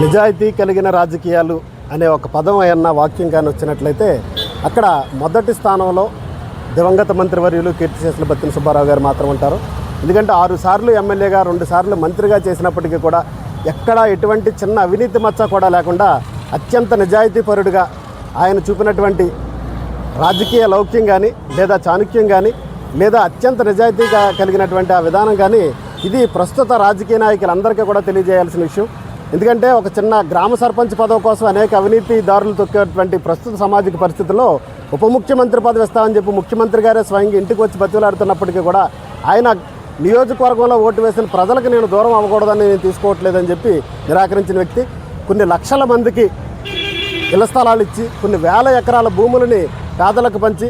నిజాయితీ కలిగిన రాజకీయాలు అనే ఒక పదం అన్న వాక్యం కానీ వచ్చినట్లయితే అక్కడ మొదటి స్థానంలో దివంగత మంత్రివర్యులు కీర్తిశేషులు బత్తిన సుబ్బారావు గారు మాత్రం ఉంటారు. ఎందుకంటే 6 సార్లు ఎమ్మెల్యేగా 2 సార్లు మంత్రిగా చేసినప్పటికీ కూడా ఎక్కడా ఎటువంటి చిన్న అవినీతి మచ్చ కూడా లేకుండా అత్యంత నిజాయితీపరుడుగా ఆయన చూపినటువంటి రాజకీయ లౌక్యం కానీ లేదా చాణుక్యం కానీ లేదా అత్యంత నిజాయితీగా కలిగినటువంటి ఆ విధానం కానీ ఇది ప్రస్తుత రాజకీయ నాయకులందరికీ కూడా తెలియజేయాల్సిన విషయం. ఎందుకంటే ఒక చిన్న గ్రామ సర్పంచ్ పదవి కోసం అనేక అవినీతి దారులు తొక్కేటువంటి ప్రస్తుత సామాజిక పరిస్థితుల్లో ఉప ముఖ్యమంత్రి పదవి ఇస్తామని చెప్పి ముఖ్యమంత్రి గారే స్వయంగా ఇంటికి వచ్చి బతిలాడుతున్నప్పటికీ కూడా ఆయన నియోజకవర్గంలో ఓటు వేసిన ప్రజలకు నేను దూరం అవ్వకూడదని నేను తీసుకోవట్లేదని చెప్పి నిరాకరించిన వ్యక్తి. కొన్ని లక్షల మందికి ఇళ్ల స్థలాలు ఇచ్చి కొన్ని వేల ఎకరాల భూములని పేదలకు పంచి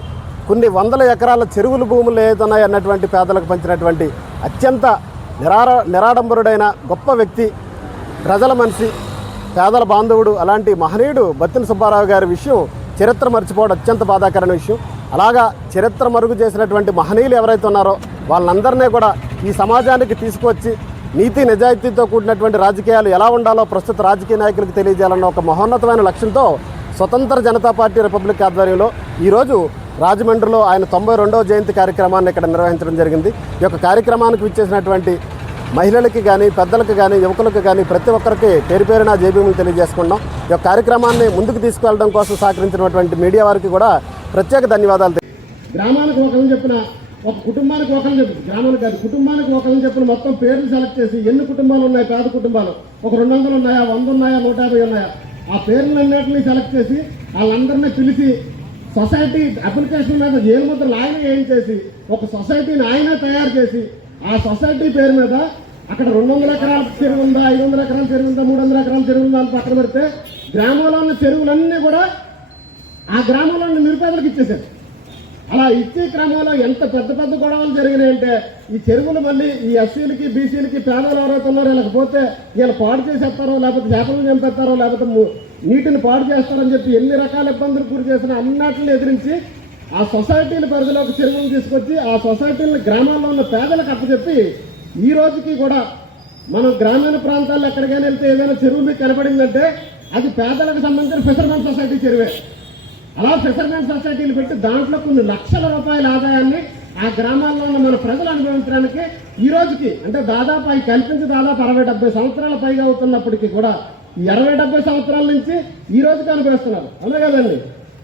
కొన్ని వందల ఎకరాల చెరువుల భూములు ఏదన్నాయి అన్నటువంటి పేదలకు పంచినటువంటి అత్యంత నిరాడంబరుడైన గొప్ప వ్యక్తి, ప్రజల మనిషి, పేదల బాంధవుడు, అలాంటి మహనీయుడు బత్తిన సుబ్బారావు గారి విషయం చరిత్ర మర్చిపోవడం అత్యంత బాధాకరమైన విషయం. అలాగా చరిత్ర మరుగు చేసినటువంటి మహనీయులు ఎవరైతే ఉన్నారో వాళ్ళందరినీ కూడా ఈ సమాజానికి తీసుకువచ్చి నీతి నిజాయితీతో కూడినటువంటి రాజకీయాలు ఎలా ఉండాలో ప్రస్తుత రాజకీయ నాయకులకు తెలియజేయాలన్న ఒక మహోన్నతమైన లక్ష్యంతో స్వతంత్ర జనతా పార్టీ రిపబ్లిక్ ఆధ్వర్యంలో ఈరోజు రాజమండ్రిలో ఆయన 92వ జయంతి కార్యక్రమాన్ని ఇక్కడ నిర్వహించడం జరిగింది. ఈ యొక్క కార్యక్రమానికి విచ్చేసినటువంటి మహిళలకి కానీ పెద్దలకు కానీ యువకులకు కానీ ప్రతి ఒక్కరికి పేరు పేరున జేబీములు తెలియజేసుకుంటాం. ఈ యొక్క కార్యక్రమాన్ని ముందుకు తీసుకువెళ్ళడం కోసం సహకరించినటువంటి మీడియా వారికి కూడా ప్రత్యేక ధన్యవాదాలు. గ్రామానికి ఒకరిని చెప్పిన, ఒక కుటుంబానికి ఒకరిని చెప్పిన, గ్రామానికి కాదు కుటుంబానికి ఒకరిని చెప్పిన మొత్తం పేర్లు సెలెక్ట్ చేసి ఎన్ని కుటుంబాలు ఉన్నాయి, పేద కుటుంబాలు ఒక 200 ఉన్నాయా, 100 ఉన్నాయా, 150 ఉన్నాయా, ఆ పేర్లన్నింటినీ సెలెక్ట్ చేసి వాళ్ళందరినీ పిలిచి సొసైటీ అప్లికేషన్ మీద ఏలుముద్రలు ఆయన వేయించేసి ఒక సొసైటీని ఆయన తయారు చేసి ఆ సొసైటీ పేరు మీద అక్కడ 200 ఎకరాల చెరువు ఉందా, 500 ఎకరాల చెరువు ఉందా, 300 ఎకరాల చెరువు ఉందా అని పక్కన పెడితే గ్రామంలో ఉన్న చెరువులన్నీ కూడా ఆ గ్రామంలో ఉన్న నిరుపేదలకు ఇచ్చేశారు. అలా ఇచ్చే క్రమంలో ఎంత పెద్ద పెద్ద గొడవలు జరిగినాయంటే ఈ చెరువులు మళ్ళీ ఈ ఎస్సీలకి బీసీలకి పేదలు ఎవరైతే ఉన్నారో లేకపోతే వీళ్ళు పాడు చేసేస్తారో లేకపోతే చేపలు చంపేస్తారో లేకపోతే నీటిని పాడు చేస్తారని చెప్పి ఎన్ని రకాల ఇబ్బందులు గురి చేసిన అన్నిటిని ఎదిరించి ఆ సొసైటీల పరిధిలోకి చెరువులు తీసుకొచ్చి ఆ సొసైటీలను గ్రామాల్లో ఉన్న పేదలకు అప్పచెప్పి ఈ రోజుకి కూడా మనం గ్రామీణ ప్రాంతాల్లో ఎక్కడికైనా వెళ్తే ఏదైనా చెరువు మీకు కనపడిందంటే అది పేదలకు సంబంధించిన ఫిషర్మెన్ సొసైటీ చెరువే. అలా ఫిషర్మెన్ సొసైటీలు పెట్టి దాంట్లో కొన్ని లక్షల రూపాయల ఆదాయాన్ని ఆ గ్రామాల్లో ఉన్న మన ప్రజలు అనుభవించడానికి ఈ రోజుకి అంటే దాదాపు అవి కల్పించి దాదాపు 60-70 సంవత్సరాల పైగా అవుతున్నప్పటికీ కూడా ఈ 60-70 సంవత్సరాల నుంచి ఈ రోజుకి అనుభవిస్తున్నారు. అవునా కదండి?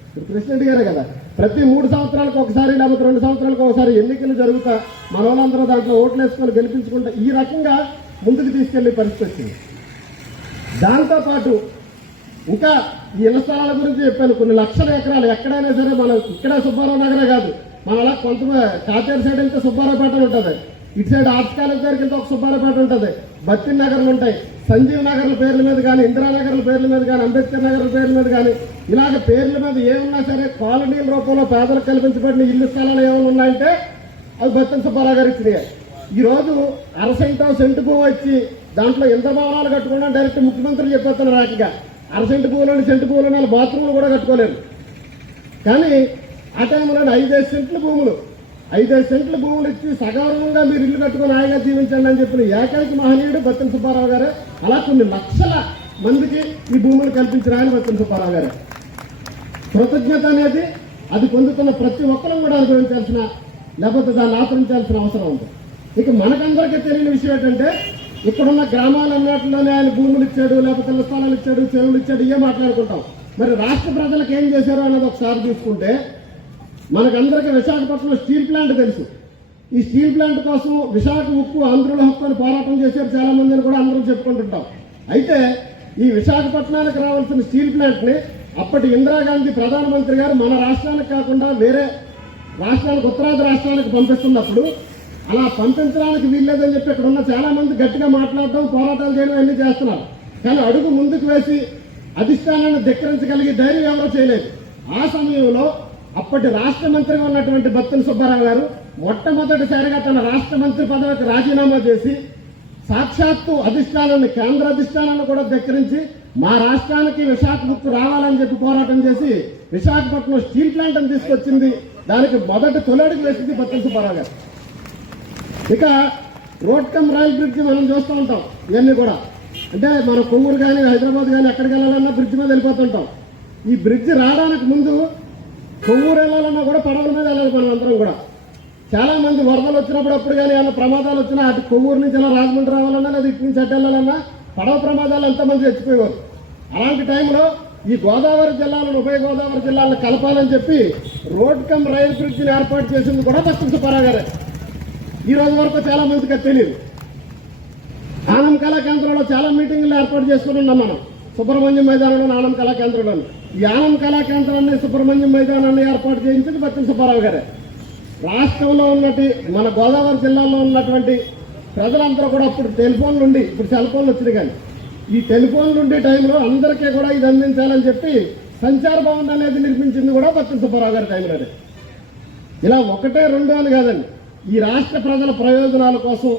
ఇప్పుడు ప్రెసిడెంట్ గారే కదా ప్రతి 3 సంవత్సరాలకు ఒకసారి లేకపోతే 2 సంవత్సరాలకు ఒకసారి ఎన్నికలు జరుగుతా మన వాళ్ళందరూ దాంట్లో ఓట్లు వేసుకొని గెలిపించుకుంటా ఈ రకంగా ముందుకు తీసుకెళ్లే పరిస్థితి వచ్చింది. దాంతోపాటు ఇంకా ఈ ఇళ్ల స్థలాల గురించి చెప్పాను. కొన్ని లక్షల ఎకరాలు ఎక్కడైనా సరే మనం ఇక్కడ సుబ్బారావు నగరే కాదు మన అలా కొంతమంది కాతేరు సైడ్ వెళ్తే సుబ్బారావుపేట ఉంటుంది, ఇటు సైడ్ ఆర్ట్స్ కాలేజ్ దగ్గరికి వెళ్తే ఒక సుబ్బారావుపేట ఉంటుంది, బత్తిన నగర్లు ఉంటాయి, సంజీవ్ నగర్ల పేర్ల మీద కానీ ఇందిరానగర్ల పేర్ల మీద కానీ అంబేద్కర్ నగర్ల పేర్ల మీద కానీ ఇలాగ పేర్ల మీద ఏమున్నా సరే కాలనీల రూపంలో పేదలకు కల్పించబడిన ఇల్లు స్థలాలు ఏమైనా ఉన్నాయంటే అవి బత్తిన సుబ్బారావు గారు ఇచ్చినాయి. ఈరోజు 1/2 సెంటు భూమి వచ్చి దాంట్లో ఎంత భవనాలు కట్టుకున్నా డైరెక్ట్ ముఖ్యమంత్రి చెప్పేస్తున్నారు. రాకిగా 1/2 సెంటు భూములని సెంటు భూములని వాళ్ళ బాత్రూమ్లు కూడా కట్టుకోలేరు. కానీ ఆ టైంలో 5 సెంట్ల భూములు 5 సెంట్ల భూములు ఇచ్చి సగౌరవంగా మీరు ఇల్లు కట్టుకుని హాయిగా జీవించండి అని చెప్పిన ఏకైక మహనీయుడు బత్తిన సుబ్బారావు గారే. అలా కొన్ని లక్షల మందికి ఈ భూములు కల్పించిన ఆయన బత్తిన సుబ్బారావు గారే. కృతజ్ఞత అనేది అది పొందుతున్న ప్రతి ఒక్కరూ కూడా అనుభవించాల్సిన లేకపోతే దాన్ని ఆచరించాల్సిన అవసరం ఉంది. ఇక మనకందరికీ తెలియని విషయం ఏంటంటే ఇక్కడున్న గ్రామాలన్నింటిలోనే ఆయన భూములు ఇచ్చాడు లేకపోతే ఇళ్ల స్థలాలు ఇచ్చాడు చెరువులు ఇచ్చాడు ఇవే మాట్లాడుకుంటాం. మరి రాష్ట్ర ప్రజలకు ఏం చేశారు అన్నది ఒకసారి చూసుకుంటే మనకందరికీ విశాఖపట్నంలో స్టీల్ ప్లాంట్ తెలుసు. ఈ స్టీల్ ప్లాంట్ కోసం విశాఖ ఉక్కు ఆంధ్రుల హక్కు అని పోరాటం చేశారు చాలా మందిని కూడా అందరం చెప్పుకుంటుంటాం. అయితే ఈ విశాఖపట్నానికి రావాల్సిన స్టీల్ ప్లాంట్ని అప్పటి ఇందిరాగాంధీ ప్రధానమంత్రి గారు మన రాష్ట్రానికి కాకుండా వేరే రాష్ట్రాలకు ఉత్తరాది రాష్ట్రాలకు పంపిస్తున్నప్పుడు అలా పంపించడానికి వీల్లేదని చెప్పి ఇక్కడ ఉన్న చాలా మంది గట్టిగా మాట్లాడటం పోరాటాలు చేయడం అన్నీ చేస్తున్నారు. కానీ అడుగు ముందుకు వేసి అధిష్టానాన్ని ధిక్కరించగలిగే ధైర్యం ఎవరో చేయలేదు. ఆ సమయంలో అప్పటి రాష్ట్ర మంత్రిగా ఉన్నటువంటి బత్తిన సుబ్బారావు గారు మొట్టమొదటిసారిగా తన రాష్ట్ర మంత్రి పదవికి రాజీనామా చేసి సాక్షాత్తు అధిష్టానాన్ని కేంద్ర అధిష్టానాన్ని కూడా ధిక్కరించి మా రాష్ట్రానికి విశాఖ ఉక్కు రావాలని చెప్పి పోరాటం చేసి విశాఖపట్నం స్టీల్ ప్లాంట్ అని తీసుకొచ్చింది. దానికి మొదటి తొలడుగు వేసింది బత్తిన సుబ్బారావు గారు. ఇక రోడ్ కమ్ రైల్ బ్రిడ్జ్ మనం చూస్తూ ఉంటాం. ఇవన్నీ కూడా అంటే మన కొవ్వూరు కానీ హైదరాబాద్ కానీ ఎక్కడికి వెళ్ళాలన్నా బ్రిడ్జ్ మీద వెళ్ళిపోతుంటాం. ఈ బ్రిడ్జ్ రావడానికి ముందు కొవ్వూరు వెళ్ళాలన్నా కూడా పడవల మీద వెళ్ళాలి మనం అందరం కూడా. చాలా మంది వరదలు వచ్చినప్పుడు అప్పుడు కానీ ఏమైనా ప్రమాదాలు వచ్చినా అటు కొవ్వూరు నుంచి అలా రాజమండ్రి రావాలన్నా లేదా ఇటు నుంచి అటు వెళ్ళాలన్నా పడవ ప్రమాదాలు ఎంతమంది చచ్చిపోయేవారు. అలాంటి టైంలో ఈ గోదావరి జిల్లాలను ఉభయ గోదావరి జిల్లాలను కలపాలని చెప్పి రోడ్ కమ్ రైల్ బ్రిడ్జిని ఏర్పాటు చేసింది కూడా బత్తిన సుబ్బారావు గారే. ఈ రోజు వరకు చాలా మందికి అది తెలియదు. ఆనం కళా కేంద్రంలో చాలా మీటింగ్లు ఏర్పాటు చేసుకుని ఉన్నాం మనం. సుబ్రహ్మణ్యం మైదానంలో ఆనం కళా కేంద్రంలో ఈ ఆనం కళా కేంద్రాన్ని సుబ్రహ్మణ్యం మైదానాన్ని ఏర్పాటు చేయించింది బత్తిన సుబ్బారావు గారే. రాష్ట్రంలో ఉన్నటి మన గోదావరి జిల్లాలో ఉన్నటువంటి ప్రజలందరూ కూడా అప్పుడు టెలిఫోన్లు ఉండి, ఇప్పుడు సెల్ ఫోన్లు వచ్చినాయి కానీ ఈ టెలిఫోన్లు ఉండే టైంలో అందరికీ కూడా ఇది అందించాలని చెప్పి సంచార భవన్ అనేది నిర్మించింది కూడా బత్తిన సుబ్బారావు గారి టైంలోనే. ఇలా ఒకటే రెండు అని కాదండి, ఈ రాష్ట్ర ప్రజల ప్రయోజనాల కోసం